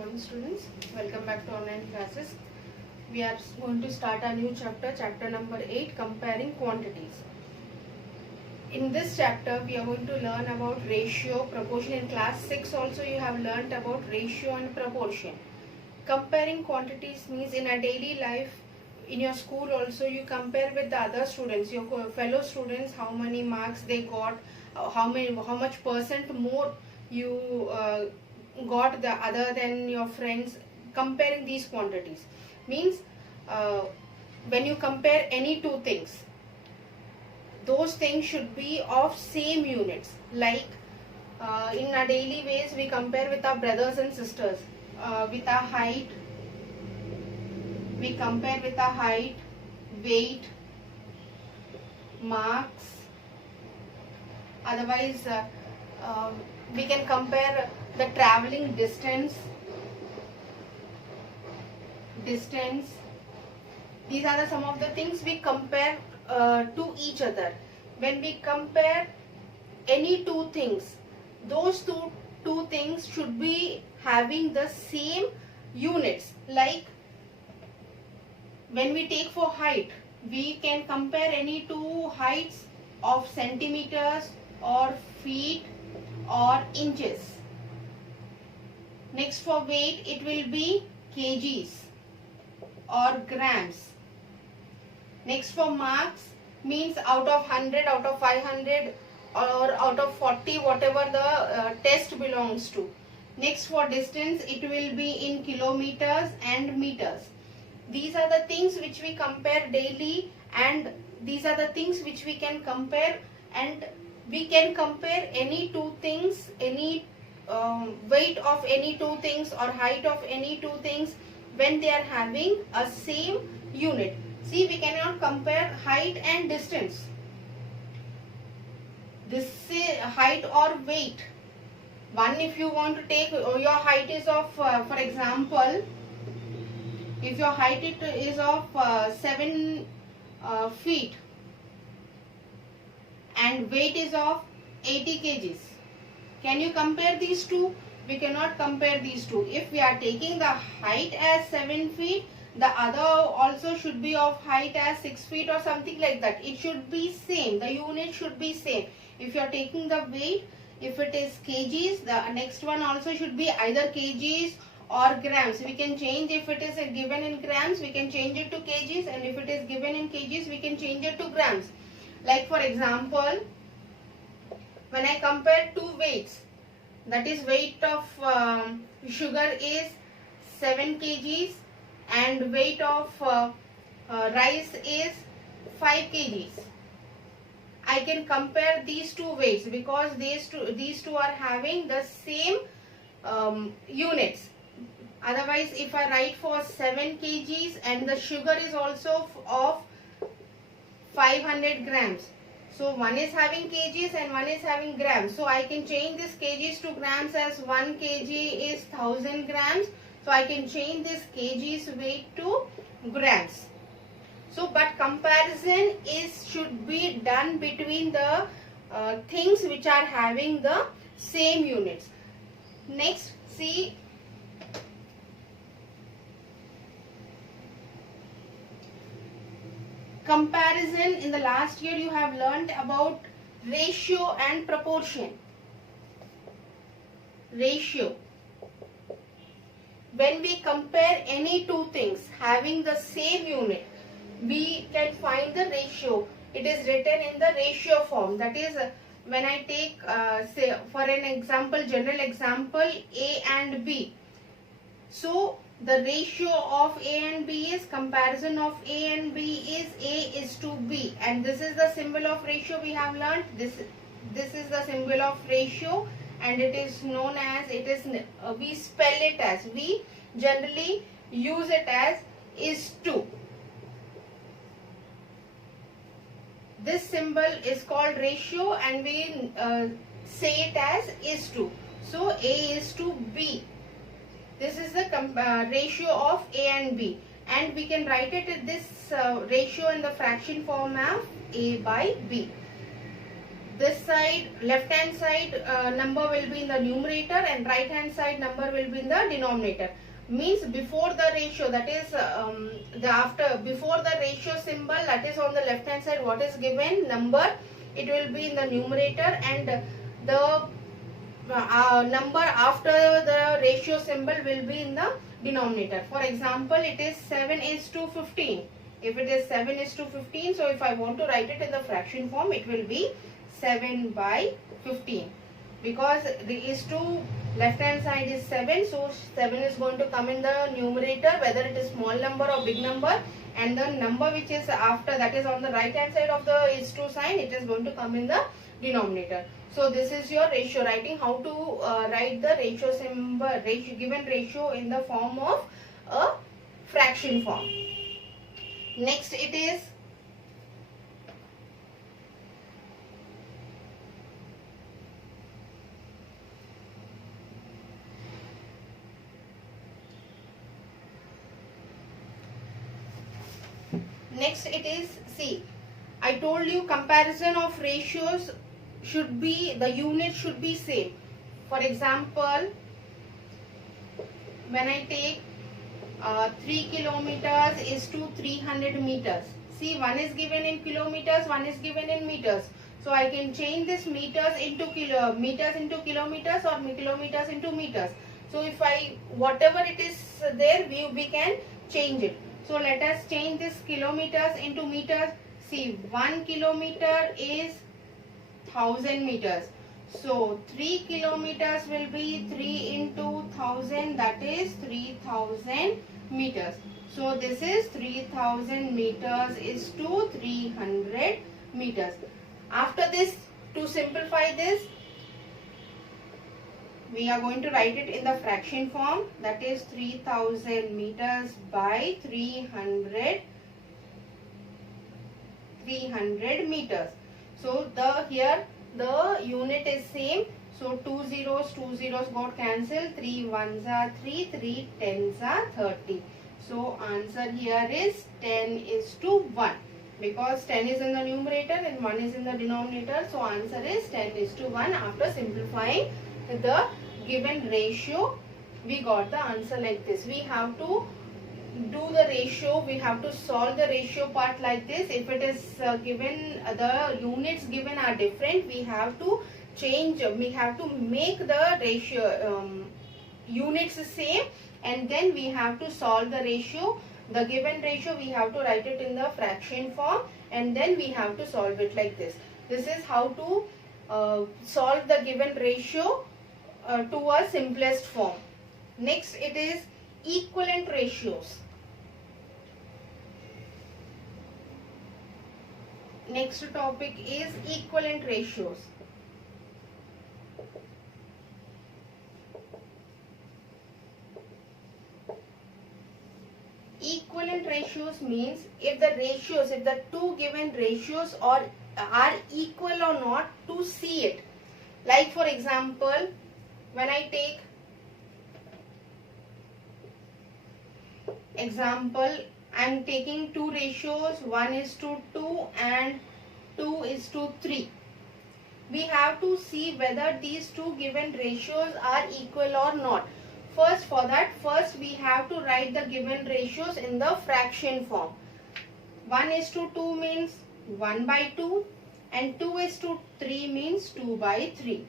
morning students, welcome back to online classes. We are going to start a new chapter, chapter number 8, comparing quantities. In this chapter we are going to learn about ratio, proportion. In class 6 also you have learnt about ratio and proportion. Comparing quantities means in a daily life, in your school also you compare with the other students, your fellow students, how many marks they got, how much percent more you got the other than your friends. Comparing these quantities means when you compare any two things, those things should be of same units. Like in our daily ways we compare with our brothers and sisters, with our height. We compare with our height, weight, marks. Otherwise we can compare the traveling distance. These are some of the things we compare to each other. When we compare any two things, those two things should be having the same units. Like when we take for height, we can compare any two heights of centimeters or feet or inches. Next, for weight it will be kgs or grams. Next, for marks means out of 100, out of 500 or out of 40, whatever the test belongs to. Next, for distance it will be in kilometers and meters. These are the things which we compare daily, and these are the things which we can compare, and we can compare any two things, any weight of any two things or height of any two things when they are having a same unit. See, we cannot compare height and distance. This is height or weight. One, if you want to take your height is of, for example, if your height is of 7 feet and weight is of 80 kgs. Can you compare these two? We cannot compare these two. If we are taking the height as 7 feet, the other also should be of height as 6 feet or something like that. It should be same. The unit should be same. If you are taking the weight, if it is kgs, the next one also should be either kgs or grams. We can change. If it is given in grams, we can change it to kgs, and if it is given in kgs, we can change it to grams. Like for example, when I compare two weights, that is weight of sugar is 7 kgs and weight of rice is 5 kgs. I can compare these two weights because these two are having the same units. Otherwise, if I write for 7 kgs and the sugar is also of 500 grams, so one is having kgs and one is having grams. So I can change this kgs to grams as 1 kg is 1000 grams. So I can change this kgs weight to grams. So but comparison should be done between the things which are having the same units. Next, see, comparison. In the last year you have learnt about ratio and proportion. Ratio. When we compare any two things having the same unit, we can find the ratio. It is written in the ratio form. That is, when I take say for an example, general example, A and B. So the ratio of A and B is, comparison of A and B is A is to B, and this is the symbol of ratio we have learnt. This is the symbol of ratio, and it is known as, we spell it as, we generally use it as is to. This symbol is called ratio, and we say it as is to. So A is to B. This is the ratio of A and B, and we can write it this ratio in the fraction form of A by B. this side, left hand side number will be in the numerator and right hand side number will be in the denominator. Means before the ratio, that is before the ratio symbol, that is on the left hand side, what is given number, it will be in the numerator, and the number after the ratio symbol will be in the denominator. For example, it is 7:15. If it is 7:15, so if I want to write it in the fraction form, it will be 7/15. Because the is to left hand side is 7, so 7 is going to come in the numerator, whether it is small number or big number, and the number which is after, that is on the right hand side of the is to sign, it is going to come in the denominator. So this is your ratio writing, how to write the ratio symbol, given ratio in the form of a fraction form. Next it is C. I told you comparison of ratios should be, the unit should be same. For example, when I take 3 kilometers is to 300 meters. See, one is given in kilometers, one is given in meters. So I can change this meters into kilometers or kilometers into meters. So if I, whatever it is there, we can change it. So let us change this kilometers into meters. See, 1 kilometer is 1000 meters. So 3 kilometers will be 3 into 1000, that is 3000 meters. So this is 3000 meters is to 300 meters. After this, to simplify this, we are going to write it in the fraction form, that is 3000 meters by 300 meters. So here the unit is same. So 2 zeros got cancelled. 3 ones are 3, 3 tens are 30. So answer here is 10:1, because 10 is in the numerator and 1 is in the denominator. So answer is 10:1. After simplifying the given ratio, we got the answer like this. We have to do the ratio, we have to solve the ratio part like this. If it is given, the units given are different, we have to change, we have to make the ratio units same, and then we have to solve the ratio. The given ratio, we have to write it in the fraction form, and then we have to solve it like this. This is how to solve the given ratio to a simplest form. Next it is equivalent ratios. Next topic is equivalent ratios. Equivalent ratios means if the two given ratios are equal or not, to see it. Like for example, when I take example, I am taking two ratios, 1:2 and 2:3. We have to see whether these two given ratios are equal or not. First we have to write the given ratios in the fraction form. 1:2 means 1/2 and 2:3 means 2/3.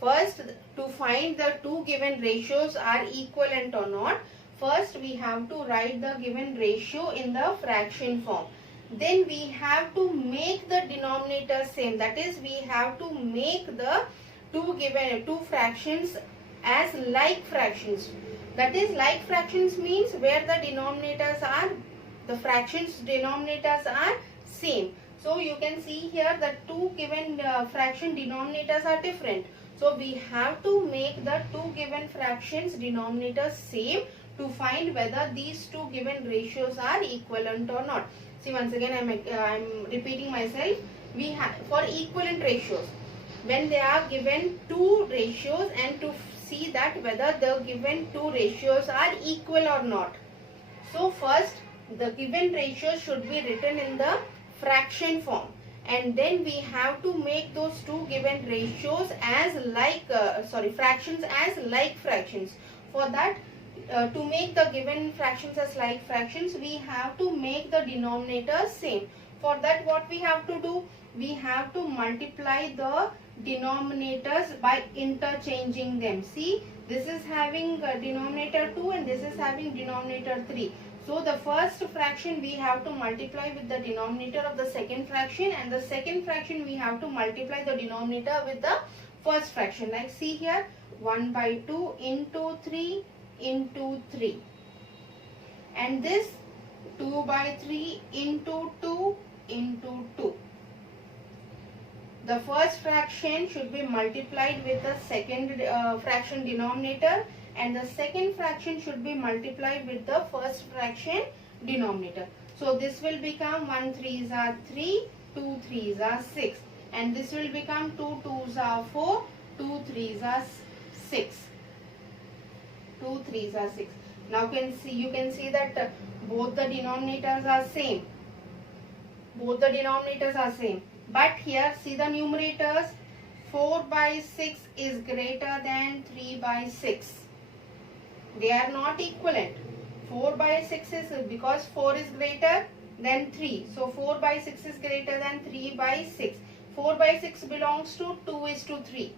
First, to find the two given ratios are equivalent or not, first we have to write the given ratio in the fraction form. Then we have to make the denominator same. That is, we have to make the two fractions as like fractions. That is, like fractions means where the denominators are, the fractions denominators are same. So you can see here the two given fraction denominators are different. So we have to make the two given fractions denominators same to find whether these two given ratios are equivalent or not. See, once again I am repeating myself. We have, for equivalent ratios, when they are given two ratios, and to see that whether the given two ratios are equal or not. So first the given ratio should be written in the fraction form, and then we have to make those two given ratios as fractions as like fractions. For that, to make the given fractions as like fractions, we have to make the denominators same. For that, what we have to do, we have to multiply the denominators by interchanging them. See, this is having denominator 2 and this is having denominator 3. So the first fraction we have to multiply with the denominator of the second fraction, and the second fraction we have to multiply the denominator with the first fraction. Like see here, 1 by 2 into 3 into 3, and this 2 by 3 into 2 into 2. The first fraction should be multiplied with the second fraction denominator, and the second fraction should be multiplied with the first fraction denominator. So this will become 1 3s are 3, 2 3s are 6, and this will become 2 2s are 4, 2 3s are 6. 2 3s are 6. Now you can see that both the denominators are same. Both the denominators are same. But here see the numerators. 4 by 6 is greater than 3 by 6. They are not equivalent. 4 by 6 is, because 4 is greater than 3. So 4 by 6 is greater than 3 by 6. 4 by 6 belongs to 2:3.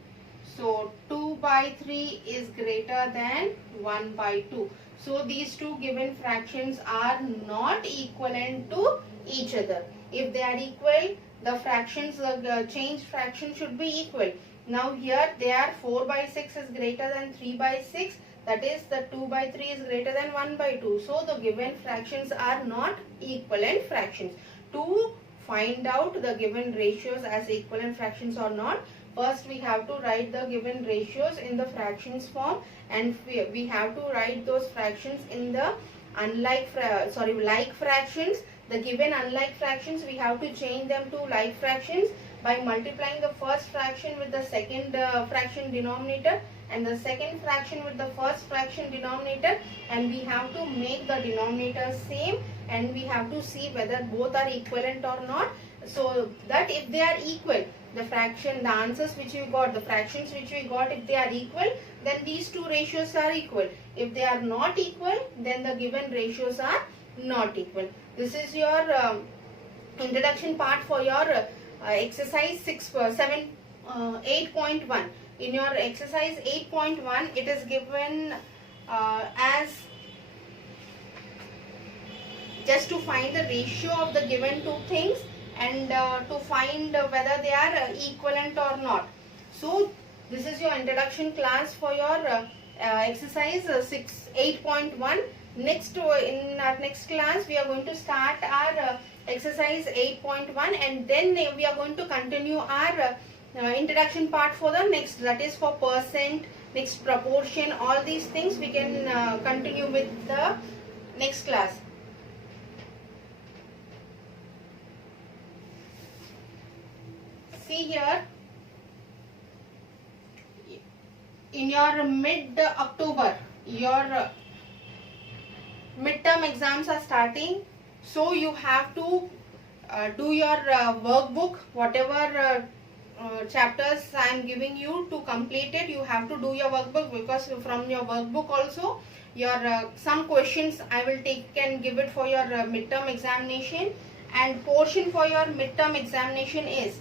So 2 by 3 is greater than 1 by 2. So these two given fractions are not equivalent to each other. If they are equal, the fractions, the changed fraction should be equal. Now here they are 4 by 6 is greater than 3 by 6. That is, the 2 by 3 is greater than 1 by 2. So the given fractions are not equivalent fractions. To find out the given ratios as equivalent fractions or not, first we have to write the given ratios in the fractions form, and we have to write those fractions in the like fractions. The given unlike fractions, we have to change them to like fractions by multiplying the first fraction with the second fraction denominator and the second fraction with the first fraction denominator, and we have to make the denominator same, and we have to see whether both are equivalent or not. So that if they are equal, the answers which we got, the fractions which we got, if they are equal, then these two ratios are equal. If they are not equal, then the given ratios are not equal. This is your introduction part for your exercise 8.1. In your exercise 8.1, it is given as just to find the ratio of the given two things and to find whether they are equivalent or not. So this is your introduction class for your exercise 8.1. Next, in our next class, we are going to start our exercise 8.1, and then we are going to continue our introduction part for the next, that is for percent, next proportion, all these things we can continue with the next class. See here, in your mid-October, your midterm exams are starting, so you have to do your workbook, whatever chapters I am giving you to complete it. You have to do your workbook, because from your workbook also your some questions I will take and give it for your midterm examination. And portion for your midterm examination is,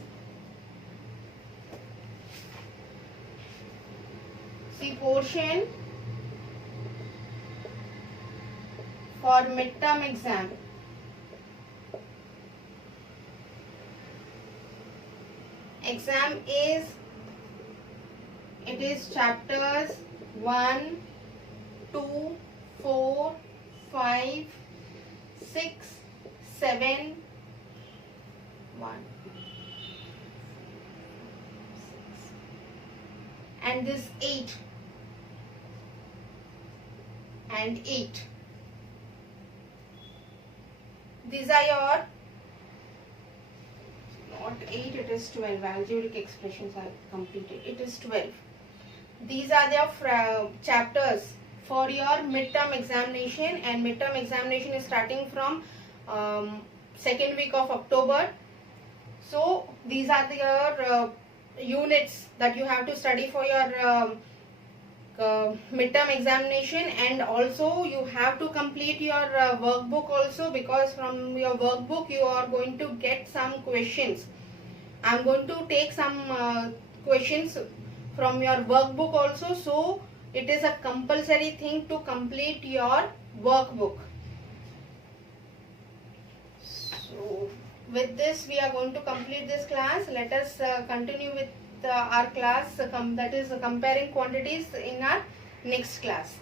see, portion for midterm exam, is, it is chapters 1, 2, 4, 5, 6, 7, 1, 6, and this 8 and 8. These are your, not 8, it is 12. Algebraic expressions are completed. It is 12. These are the chapters for your midterm examination, and midterm examination is starting from second week of October. So these are your units that you have to study for your midterm examination, and also you have to complete your workbook also, because from your workbook you are going to get some questions. I am going to take some questions from your workbook also, so it is a compulsory thing to complete your workbook. So with this we are going to complete this class. Let us continue with our class, that is comparing quantities, in our next class.